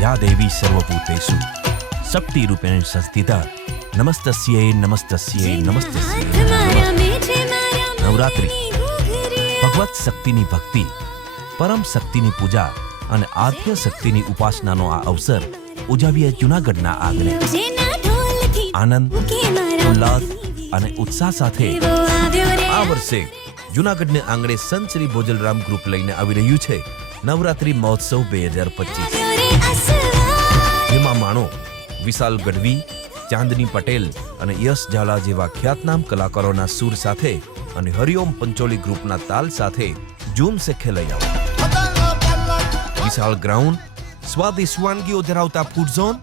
या देवी सर्वभूतेषु शक्तिरूपेण संस्थिता नमस्तस्यै नमस्तस्यै नमस्तस्यै। नवरात्रि भगवत शक्तिनी भक्ति, परम शक्तिनी पूजा અને આદ્ય શક્તિની ઉપાસનાનો આ અવસર ઉજવીએ જૂનાગઢના આંગણે। આનંદ, ઉલ્લાસ અને ઉત્સાહ સાથે આ વર્ષે જૂનાગઢને આંગણે સંત શ્રી ભોજલરામ ગ્રુપ લઈને આવી રહ્યું છે નવરાત્રી મહોત્સવ 2025। જેમાં માણો વિશાલ ગઢવી, ચાંદની પટેલ અને યશ ઝાલા જેવા ખ્યાતનામ કલાકારોના સૂર સાથે અને હરિઓમ પંચોલી ગ્રુપના તાલ સાથે ઝૂમ સે ખેલૈયાઓ। વિશાળ ગ્રાઉન્ડ, સ્વાદિષ્ટ વાનગીઓ ધરાવતા ફૂડ ઝોન,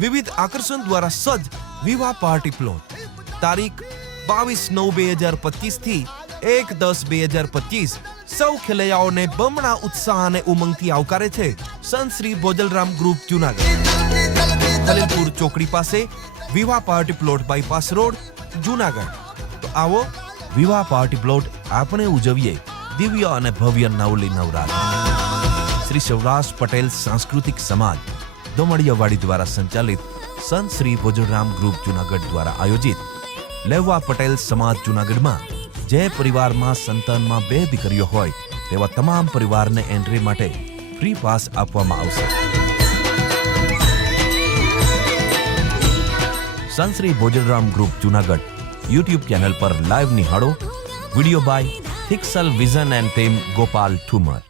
વિવિધ આકર્ષણ દ્વારા સજ્જ વિવાહ પાર્ટી પ્લોટ। તારીખ 22/9/2025 થી 1/10/2025। સૌ ખેલૈયાઓને બમણા ઉત્સાહ અને ઉમંગથી આવકારે છે સંત શ્રી ભોજલરામ ગ્રુપ જૂનાગઢ, ખલીલપુર ચોકડી પાસે, વિવાહ party plot bypass road, Junagadh. તો આવો વિવાહ પાર્ટી પ્લોટ આપણે ઉજવીએ દિવ્ય અને ભવ્ય નવલી નવરાત્રિ। શ્રી સૌરાષ્ટ્ર પટેલ સાંસ્કૃતિક સમાજ દોમડિયાવાડી દ્વારા સંચાલિત સંત શ્રી ભોજલરામ ગ્રુપ જૂનાગઢ દ્વારા આયોજિત લેવા પટેલ સમાજ જૂનાગઢમાં જે પરિવારમાં સંતાનમાં 2 દીકરીઓ હોય તેવા તમામ પરિવારને એન્ટ્રી માટે ફ્રી પાસ આપવામાં આવશે। Sant Shri Bhojalram group Junagadh YouTube channel પર લાઈવ નિહાળો। વિડીયો બાય થિક્સલ vision and team, Gopal Thummar.